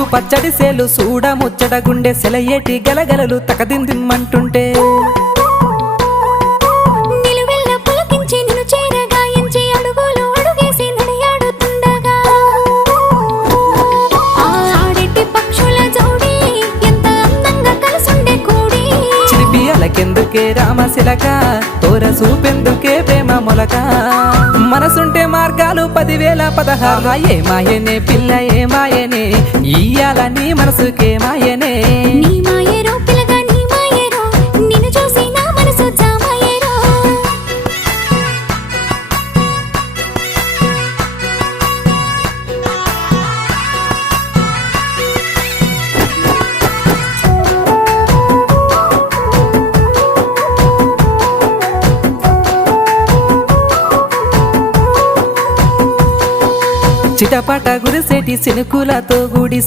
ముద్దు పచ్చడి సేలు సూడ ముచ్చట గుండె సెలయేటి గలగలలు తకదిందిమ్మంటుంటే నిలువెల్ల పులకించి నిన్ను చేరగాయించి అడుగులు అడుగేసి నడియాడుతుండగా ఆడెట్టి పక్షుల జోడి ఎంత అందంగా కలుసుండే కూడి చిలిపి అలకెందుకే రామశిలక తోర సూపెందుకే ప్రేమ మొలక మనసుంటే మార్గాలు 10,016 ఏ మాయనే పిల్ల ఏ మాయనే ఇయ్యాల నీ మనసుకే మాయనే నీ మాయేరో పిల్లగా నీ మాయేరో నిన్ను చూసి నా మనసు జామాయేరో చిటపట గురిసేటి సినుకులతో గుడి